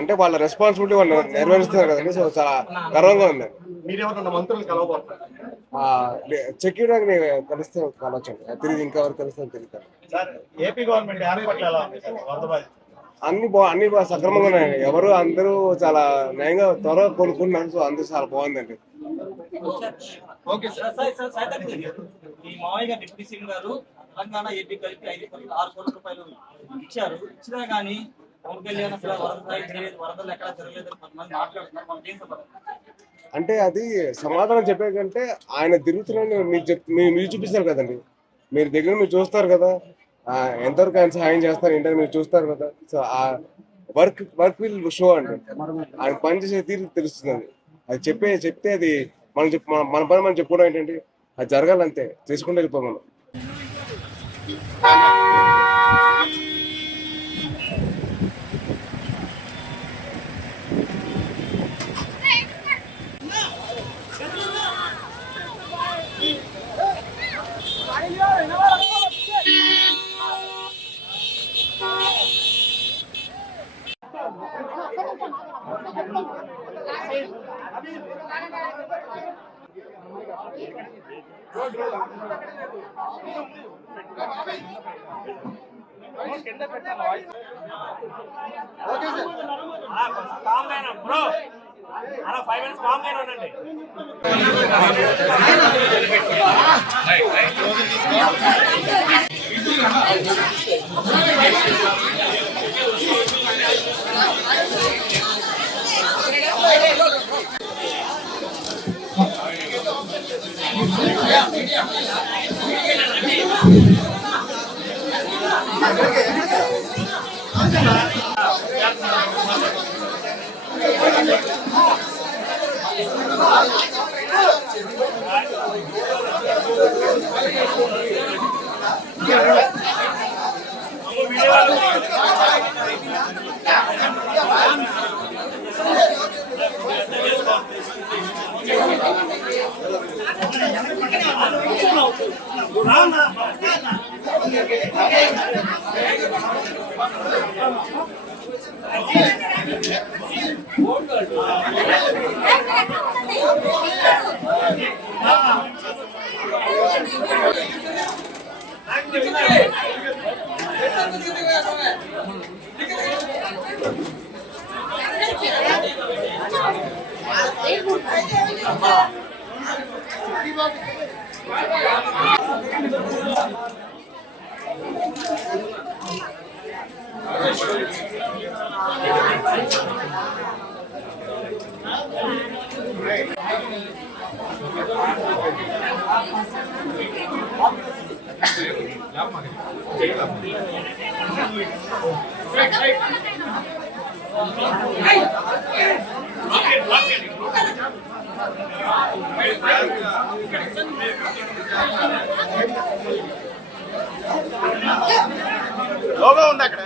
అంటే వాళ్ళ రెస్పాన్సిబిలిటీ వాళ్ళు నెరవేరుస్తున్నారు కదండి. సో చాలా గర్వంగా ఉంది. సెక్యూరిటీ కలిస్తే కలవచ్చు, తిరిగి ఇంకా వరకు కలిస్తే తిరుగుతారు. అన్ని సక్రమంగా ఉన్నాయండి. ఎవరు అందరూ చాలా నయంగా త్వరగా కొనుక్కున్నారు. సో అందరూ చాలా బాగుందండి. తెలంగాణ ఏపీ కలిపి 5 కోట్ల 6 కోట్ల రూపాయలు ఇచ్చారు. ఇచ్చినా కానీ పవన్ కళ్యాణ్ అసలు వరదలు ఎక్కడ జరగలేదని కొంతమంది మాట్లాడుతున్నారు. అంటే అది సమాధానం చెప్పే కంటే ఆయన తిరుగుతున్నారని మీరు చూపిస్తారు కదండి. మీరు దగ్గర మీరు చూస్తారు కదా, ఎంతవరకు ఆయన సహాయం చేస్తారు ఏంటని మీరు చూస్తారు కదా. సో ఆ వర్క్ విల్ షో అండి. ఆయన పని చేసే తీరు తెలుస్తుంది. అది చెప్తే అది మన పని మనం చెప్పుకోవడం ఏంటంటే అది జరగాలంతే, చేసుకుంటూ వెళ్ళిపోయి మనం. బ్రో అలా 5 minutes కామ్ గానే ఉండండి. లోగో ఉంది అక్కడ.